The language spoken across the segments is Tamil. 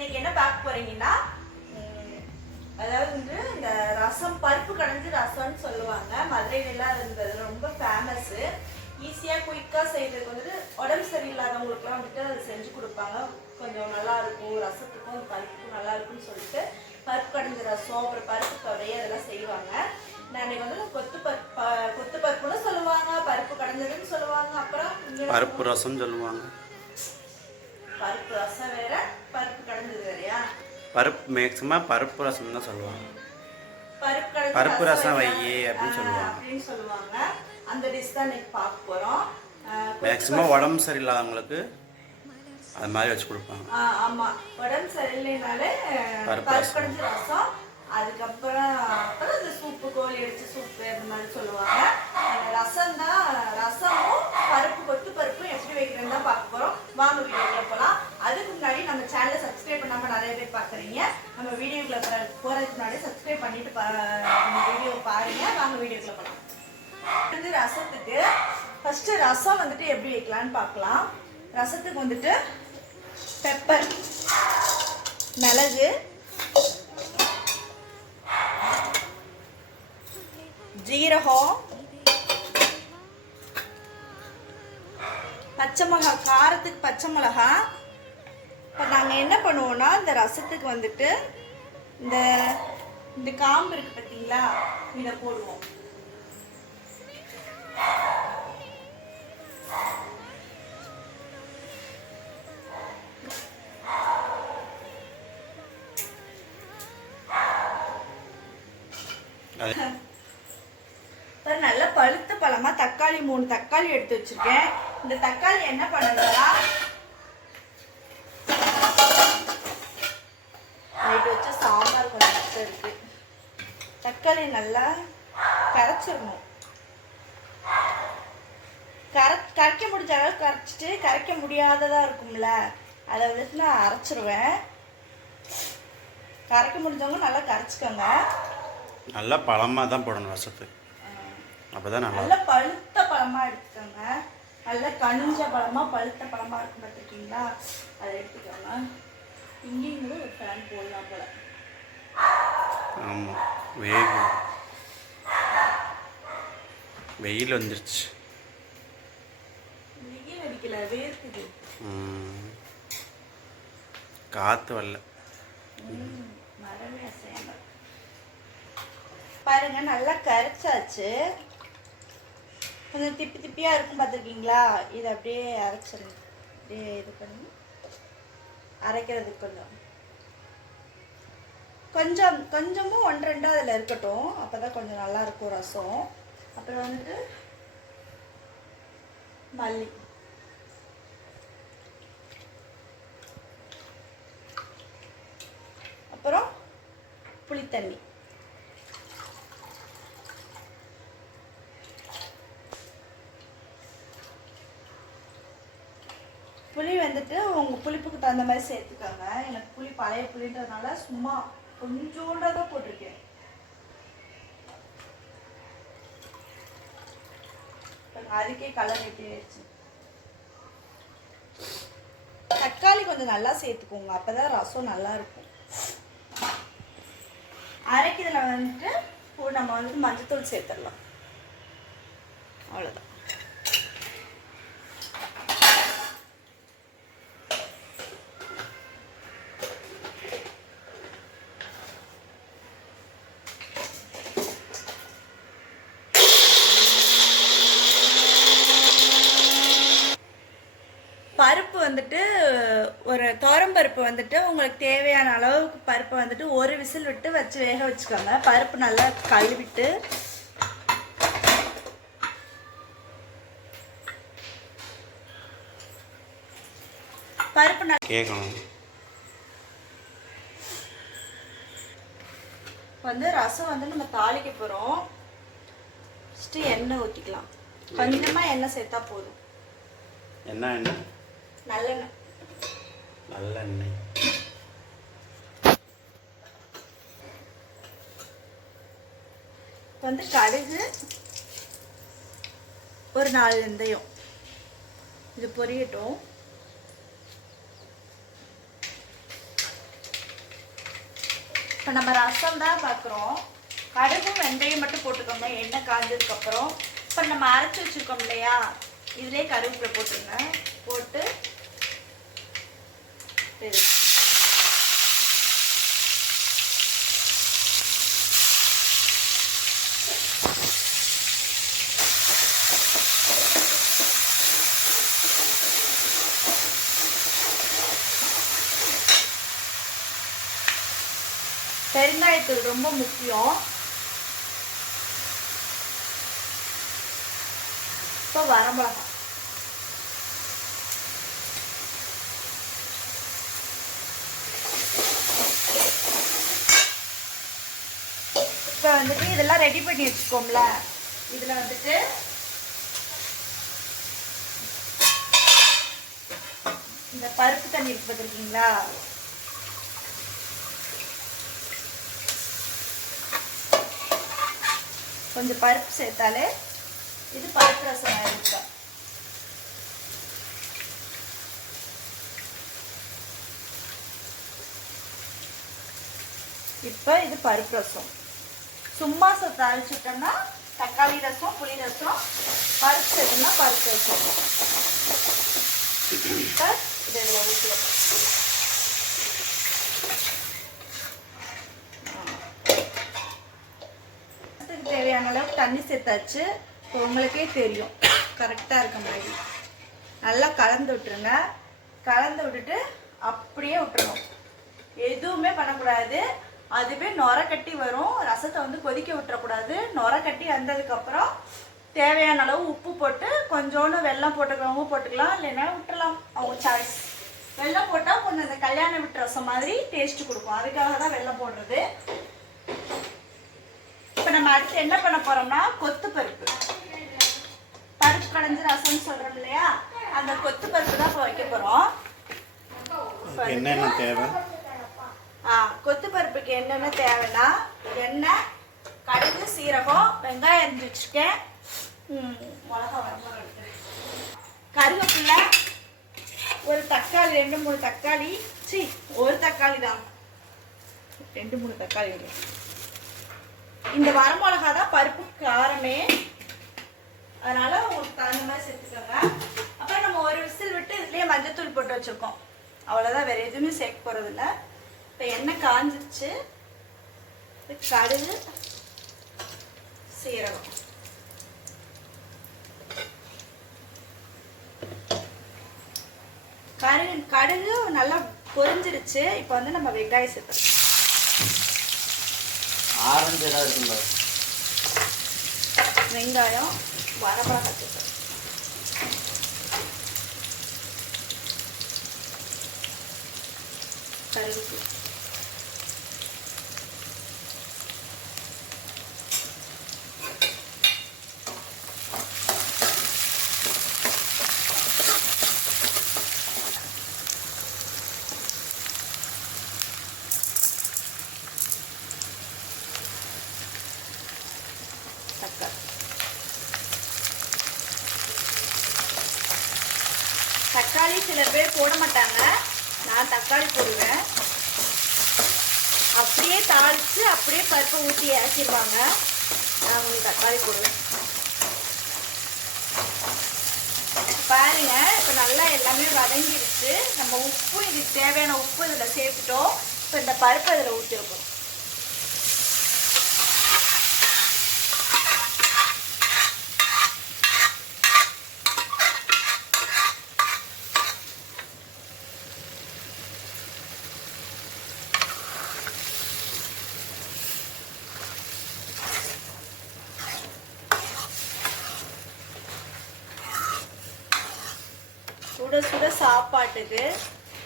இன்னைக்கு என்ன பார்க்க போறீங்கன்னா அதாவது வந்து இந்த ரசம் பருப்பு கடைஞ்சு ரசம்னு சொல்லுவாங்க. மதுரையிலலாம் இருந்தது ரொம்ப ஃபேமஸ். ஈஸியாக குயிக்காக செய்யறதுக்கு வந்துட்டு உடம்பு சரியில்லாதவங்களுக்குலாம் வந்துட்டு அதை செஞ்சு கொடுப்பாங்க. கொஞ்சம் நல்லா இருக்கும், ரசத்துக்கும் பருப்புக்கும் நல்லா இருக்கும்னு சொல்லிட்டு பருப்பு கடைஞ்ச ரசம் அப்புறம் பருப்பு தொடைய அதெல்லாம் செய்வாங்க. நான் இன்னைக்கு வந்து கொத்து பருப்புன்னு சொல்லுவாங்க, பருப்பு கடைஞ்சதுன்னு சொல்லுவாங்க, அப்புறம் பருப்பு ரசம் சொல்லுவாங்க. பருப்பு ரசம் வேற, பருப்பு கடைஞ்சது வேறையா? பருப்பு மேக்ஸிமம் பருப்பு ரசம் தான் சொல்லுவாங்க. பருப்பு ரசம் வையே அப்படின்னு சொல்லுவாங்க. அந்த டிஷ் தான் இன்னைக்கு பார்க்க போறோம். மேக்ஸிமம் உடம்பு சரியில்லாதவங்களுக்கு அது மாதிரி வச்சு கொடுப்பாங்க. ஆமா, உடம்பு சரியில்லைனாலே பருப்பு கடைஞ்ச ரசம், அதுக்கப்புறம் இந்த சூப்பு, கோழி அடிச்சு சூப்பு அந்த மாதிரி சொல்லுவாங்க. ரசம் தான், ரசமும் பருப்பு கொத்து பருப்பும் எப்படி வைக்கிறேன்னு தான் பார்க்க போறோம். வாங்க வீடியோக்குள்ள போகலாம். அதுக்கு முன்னாடி நம்ம சேனலை சப்ஸ்கிரைப் பண்ணாம நிறைய பேர் பார்க்குறீங்க. நம்ம வீடியோக்குள்ள போறதுக்கு முன்னாடி சப்ஸ்கிரைப் பண்ணிட்டு வீடியோ பாருங்க. வாங்க வீடியோக்குள்ள போகலாம். வந்து ரசத்துக்கு ஃபர்ஸ்ட் ரசம் வந்துட்டு எப்படி வைக்கலான்னு பார்க்கலாம். ரசத்துக்கு வந்துட்டு பெப்பர், மிளகு, ஜீரகம், பச்சை மிளகா, காரத்துக்கு பச்சை மிளகா. இப்போ நாங்கள் என்ன பண்ணுவோம்னா இந்த ரசத்துக்கு வந்துட்டு இந்த காம்பு இருக்கு பார்த்தீங்களா, இதை போடுவோம். நல்ல பழுத்த பழமா தக்காளி 3 தக்காளி எடுத்து வச்சிருக்கேன். இந்த தக்காளி என்ன பண்ணுறா நைட்டு வச்சு சாம்பார் கொஞ்சம் மிச்சம் இருக்கு. தக்காளி நல்லா கரைச்சிடணும். கரைக்க முடிஞ்ச அளவுக்கு கரைச்சிட்டு, கரைக்க முடியாததா இருக்கும்ல அதை வந்துட்டு நான் அரைச்சிருவேன். கரைக்க முடிஞ்சவங்க நல்லா கரைச்சிக்கோங்க. நல்லா பழமாக தான் போடணும் ரசத்துக்கு, அப்போதான் நல்லா பழுத்த பழமா எடுத்துக்கோங்க. நல்லா கனிஞ்ச பழமா பழுத்த பழமா இருக்கும் பார்த்துருக்கீங்களா, அதை எடுத்துக்கோங்க. இங்கேயும் ஒரு ஃபேன் போடலாம் போல. ஆமாம், வெயில் வந்துருச்சு. வெயில் அடிக்கல, வேர்க்குது. காற்று வரல, மரமே அசையாம பாருங்க. நல்லா கரைச்சாச்சு. கொஞ்சம் திப்பி திப்பியாக இருக்கும் பார்த்துருக்கீங்களா, இதை அப்படியே அரைச்சிருங்க. அப்படியே இது பண்ணி அரைக்கிறதுக்கு கொஞ்சமும் 1-2 அதில் இருக்கட்டும். அப்போ தான் கொஞ்சம் நல்லா இருக்கும் ரசம். அப்புறம் வந்துட்டு மல்லி, அப்புறம் புளித்தண்ணி. புளி வந்துட்டு உங்கள் புளிப்புக்கு தகுந்த மாதிரி சேர்த்துக்கோங்க. எனக்கு புளி பழைய புளின்றதுனால சும்மா கொஞ்சோண்டாக தான் போட்டிருக்கேன். அதுக்கே கலர் எப்படி ஆயிடுச்சு. தக்காளி கொஞ்சம் நல்லா சேர்த்துக்கோங்க, அப்போதான் ரசம் நல்லா இருக்கும். அரைக்கிறதுல வந்துட்டு நம்ம வந்துட்டு மஞ்சத்தூள் சேர்த்துடலாம், அவ்வளோதான். பருப்பு வந்துட்டு ஒரு துவரம்பருப்பு வந்துட்டு உங்களுக்கு தேவையான அளவுக்கு பருப்பை வந்துட்டு ஒரு விசில் விட்டு வச்சு வேக வச்சுக்கோங்க. பருப்பு நல்லா கழுவிட்டு பருப்பு நல்லா கேட்கணும். வந்து ரசம் வந்து நம்ம தாளிக்க போகிறோம். ஃபஸ்ட்டு எண்ணெய் ஊற்றிக்கலாம். கொஞ்சமாக எண்ணெய் சேர்த்தா போதும். என்ன எண்ணெய்? நல்லெண்ணெய். நல்லெண்ணெய். வந்து கடுகு, ஒரு 4 வெந்தயம், இது பொரியட்டும். இப்போ நம்ம ரசம் தான் பார்க்குறோம். கடுகும் வெந்தயம் மட்டும் போட்டுக்கோங்க எண்ணெய் காய்ஞ்சதுக்கப்புறம். இப்போ நம்ம அரைச்சி வச்சுருக்கோம் இல்லையா, இதிலே கருவேப்பிலை போட்டுருங்க. போட்டு பெருங்காயத்தூள் ரொம்ப முக்கியம். இப்போ வரமிளகாய் இப்போ வந்துட்டு இதெல்லாம் ரெடி பண்ணி வச்சுக்கோம்ல, இதில் வந்துட்டு இந்த பருப்பு தண்ணி இருக்கு பார்த்துருக்கீங்களா, கொஞ்சம் பருப்பு சேர்த்தாலே இது பருப்பு ரசம் ஆயிருக்கா. இப்போ இது பருப்பு ரசம். சும்மா தாளிச்சுட்டோம்னா தக்காளி ரசம், புளி ரசம். பருப்பு சேர்த்தோம்னா பருப்பு ரசம். இப்போ இதை இதில் ஊற்றுவோம். தேவையான அளவுக்கு தண்ணி சேர்த்தாச்சு. இப்போ உங்களுக்கே தெரியும் கரெக்டாக இருக்க மாதிரி. நல்லா கலந்து விட்டுருங்க. கலந்து விட்டுட்டு அப்படியே விட்டுறணும், எதுவுமே பண்ணக்கூடாது. அதுவே நொர கட்டி வரும். ரசத்தை வந்து கொதிக்க விட்டுறக்கூடாது. நொர கட்டி வந்ததுக்கப்புறம் தேவையான அளவு உப்பு போட்டு கொஞ்சோண்டு வெல்லம் போட்டுக்கிறவங்க போட்டுக்கலாம், இல்லைன்னா விட்டுறலாம், அவங்க சாய்ஸ். வெல்லம் போட்டால் கொஞ்சம் அந்த கல்யாண வீட்டு ரசம் மாதிரி டேஸ்ட்டு கொடுக்கும், அதுக்காக தான் வெல்லம் போடுறது. இப்போ நம்ம அடுத்து என்ன பண்ண போகிறோம்னா கொத்து பருப்பு. பருப்பு கடைஞ்சி ரசம்னு சொல்கிறோம் இல்லையா, அந்த கொத்து பருப்பு தான் இப்போ வைக்க போகிறோம். என்னென்ன தேவை? கொத்து பருப்புக்கு என்னென்ன தேவைன்னா எண்ணெய், கடுகு, சீரகம், வெங்காயம் அரிஞ்சு வச்சுருக்கேன், மிளகா கருவேப்பிலை, ஒரு தக்காளி, 2-3 தக்காளி, ஒரு தக்காளி தான், 2-3 தக்காளி. இந்த வரமிளகா தான் பருப்பு காரமே, அதனால உங்களுக்கு தகுந்த மாதிரி சேர்த்துக்கோங்க. அப்புறம் நம்ம ஒரு விசில் விட்டு இதுலேயே மஞ்சத்தூள் போட்டு வச்சுருக்கோம், அவ்வளோதான், வேறு எதுவுமே சேர்க்க போகிறதில்ல. இப்போ எண்ணெய் காஞ்சிச்சு. கடுகு, சீரகம், கடுகு நல்லா பொரிஞ்சிருச்சு. இப்போ வந்து நம்ம வெங்காயம் சேர்த்துறோம். ஆரஞ்சு ஏதாவது இருக்குங்களா? வெங்காயம், வரமிளகாய் சேர்த்துறோம். கருவேப்பிலை, தக்காளி சில பேர் போட மாட்டாங்க, நான் தக்காளி போடுவேன். அப்படியே தாளித்து அப்படியே பருப்பை ஊற்றி இறக்கிடுவாங்க, நான் உங்களுக்கு தக்காளி போடுவேன். பாருங்க, இப்போ நல்லா எல்லாமே வதங்கிடுச்சு. நம்ம உப்பு, இதுக்கு தேவையான உப்பு இதில் சேர்த்துட்டோம். இப்போ இந்த பருப்பை இதில் ஊற்றி வைப்போம். சுட சுட சாப்பாட்டுக்கு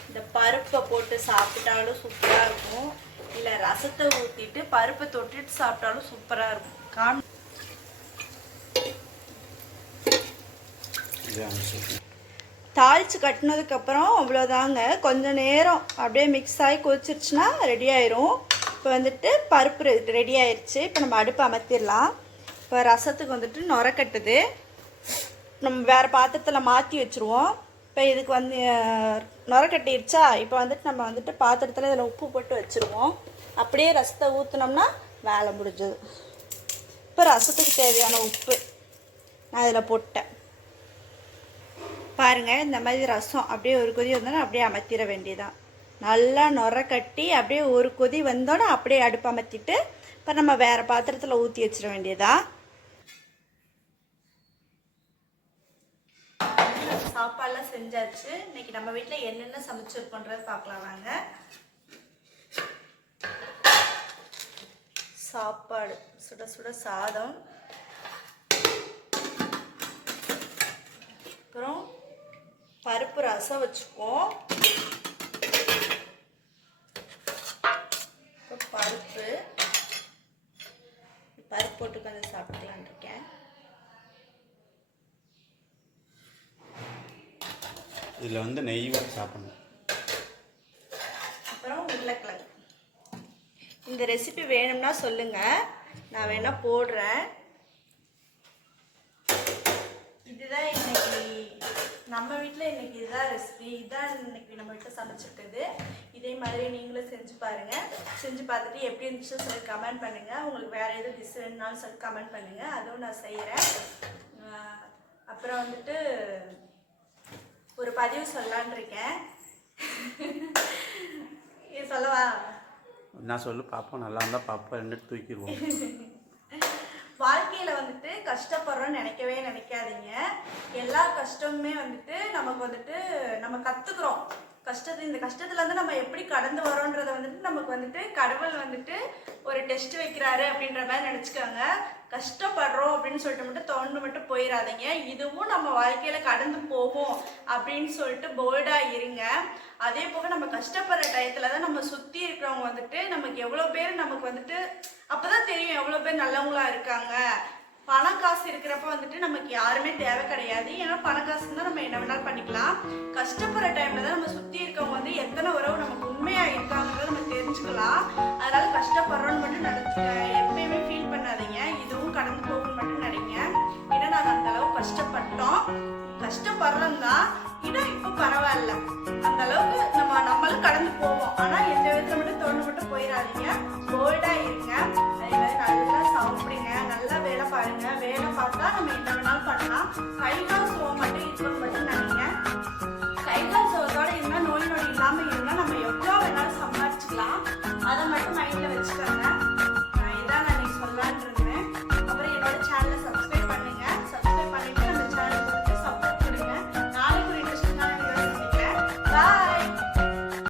இந்த பருப்பை போட்டு சாப்பிட்டாலும் சூப்பராக இருக்கும், இல்லை ரசத்தை ஊற்றிட்டு பருப்பை தொட்டுட்டு சாப்பிட்டாலும் சூப்பராக இருக்கும். தாளித்து கட்டினதுக்கப்புறம் அவ்வளோதாங்க, கொஞ்சம் நேரம் அப்படியே மிக்ஸ் ஆகி கொதிச்சிருச்சுன்னா ரெடி ஆயிரும். இப்போ வந்துட்டு பருப்பு ரெடி ஆயிடுச்சு. இப்போ நம்ம அடுப்பு அமர்த்திடலாம். இப்போ ரசத்துக்கு வந்துட்டு நுர கட்டுது, நம்ம வேறு பாத்திரத்தில் மாற்றி வச்சுருவோம். இப்போ இதுக்கு வந்து நுர கட்டிடுச்சா, இப்போ வந்துட்டு நம்ம வந்துட்டு பாத்திரத்தில் இதில் உப்பு போட்டு வச்சுருவோம். அப்படியே ரசத்தை ஊற்றினோம்னா வேலை முடிஞ்சது. இப்போ ரசத்துக்கு தேவையான உப்பு நான் இதில் போட்டேன். பாருங்கள், இந்த மாதிரி ரசம் அப்படியே ஒரு கொதி வந்தோன்னா அப்படியே அமர்த்திட வேண்டியதான். நல்லா நுர கட்டி அப்படியே ஒரு கொதி வந்தோன்னா அப்படியே அடுப்பு அமர்த்திட்டு இப்போ நம்ம வேறு பாத்திரத்தில் ஊற்றி வச்சிட வேண்டியதா. சாப்பாடெலாம் செஞ்சாச்சு. இன்னைக்கு நம்ம வீட்டில் என்னென்ன சமைச்சிருக்கோன்றது பார்க்கலாம் வாங்க. சாப்பாடு சுட சுட சாதம், அப்புறம் பருப்பு ரசம் வச்சுக்குவோம். பருப்பு போட்டு கொஞ்சம் சாப்பிட்டுக்கலான் இருக்கேன். இதில் வந்து நெய் ஊற்றி சாப்பிடணும். அப்புறம் உருளைக்கிழங்கு. இந்த ரெசிபி வேணும்னா சொல்லுங்கள், நான் வேணால் போடுறேன். இதுதான் இன்னைக்கு நம்ம வீட்டில் இன்னைக்கு இதுதான் ரெசிபி. இதுதான் இன்னைக்கு நம்ம வீட்டில் சமைச்சிருக்குது. இதே மாதிரி நீங்களும் செஞ்சு பாருங்கள். செஞ்சு பார்த்துட்டு எப்படி இருந்துச்சு சொல்லி கமெண்ட் பண்ணுங்கள். உங்களுக்கு வேறு எதுவும் டிஷ் வேணுனாலும் சொல்லி கமெண்ட் பண்ணுங்கள், அதுவும் நான் செய்கிறேன். அப்புறம் வந்துட்டு ஒரு பதிவு சொல்லலான் இருக்கேன். இது சொல்லவா? நான் சொல்லு பார்ப்போம். நல்லா இருந்தால் பார்ப்போம், ரெண்டு தூக்கிடுவோம். வாழ்க்கையில் வந்துட்டு கஷ்டப்படுறோன்னு நினைக்கவே நினைக்காதீங்க. எல்லா கஷ்டமுமே வந்துட்டு நமக்கு வந்துட்டு நம்ம கற்றுக்குறோம். இந்த கஷ்டத்துலேருந்து நம்ம எப்படி கடந்து வரோன்றதை வந்துட்டு நமக்கு வந்துட்டு கடவுள் வந்துட்டு ஒரு டெஸ்ட் வைக்கிறாரு அப்படின்ற மாதிரி நினச்சிக்கோங்க. கஷ்டப்படுறோம் அப்படின்னு சொல்லிட்டு மட்டும் தோண்டு மட்டும் போயிடாதீங்க. இதுவும் நம்ம வாழ்க்கையில் கடந்து போகும் அப்படின்னு சொல்லிட்டு போல்டாக இருங்க. அதே போக நம்ம கஷ்டப்படுற டயத்தில் தான் நம்ம சுற்றி இருக்கிறவங்க வந்துட்டு நமக்கு எவ்வளோ பேர் நமக்கு வந்துட்டு அப்போ தான் தெரியும் எவ்வளோ பேர் நல்லவங்களா இருக்காங்க. பணம் காசு இருக்கிறப்ப வந்துட்டு நமக்கு யாருமே தேவை கிடையாது. ஏன்னா பணம் காசு தான் நம்ம என்ன வேணாலும் பண்ணிக்கலாம். கஷ்டப்படுற டைமில் தான் நம்ம சுற்றி இருக்கவங்க வந்து எத்தனை உறவு நமக்கு உண்மையாக இருக்காங்கிறத நம்ம தெரிஞ்சுக்கலாம். அதனால கஷ்டப்படுறோன்னு மட்டும் எப்பயுமே ஃபீல் பண்ணாதீங்க. இதுவும் கடந்து போகணும்னு மட்டும் நினைங்க. ஏன்னா நாங்கள் அந்த அளவுக்கு கஷ்டப்பட்டோம். கஷ்டப்படுறோம் தான், இன்னும் இப்போ பரவாயில்ல. அந்த அளவுக்கு நம்மளும் கடந்து போவோம். ஆனால் எந்த விதத்தில் மட்டும் தோண்டு மட்டும் போயிடாதீங்க. போல்டாக இருங்க. அதே மாதிரி நல்லா சாப்பிடுங்க, நல்லா வேலை பாருங்க. வேலை பார்த்தா நம்ம என்ன வேணாலும் பண்ணலாம். கை கால் சோகம் மட்டும் இருக்கணும் மட்டும் நினைங்க. கை கால் சோகத்தோட இருந்தால் நோய் நொடி இல்லாமல் இருந்தால் நம்ம எவ்வளோ வேணாலும் சம்பாதிச்சுக்கலாம். அதை மட்டும் மைண்டில் வச்சுக்கோங்க. இதான் நான் இன்னைக்கு சொல்லலான்னு இருந்தேன். அப்புறம் என்னோட சேனலை சப்ஸ்கிரைப் பண்ணுங்க. சப்ஸ்கிரைப் பண்ணிட்டு நம்ம சேனலுக்கு சப்போர்ட் கொடுங்க. நாளைக்கு ஒரு இன்ட்ரெஸ்டிங்கான வீடியோ சந்திக்கிறேன். பாய்.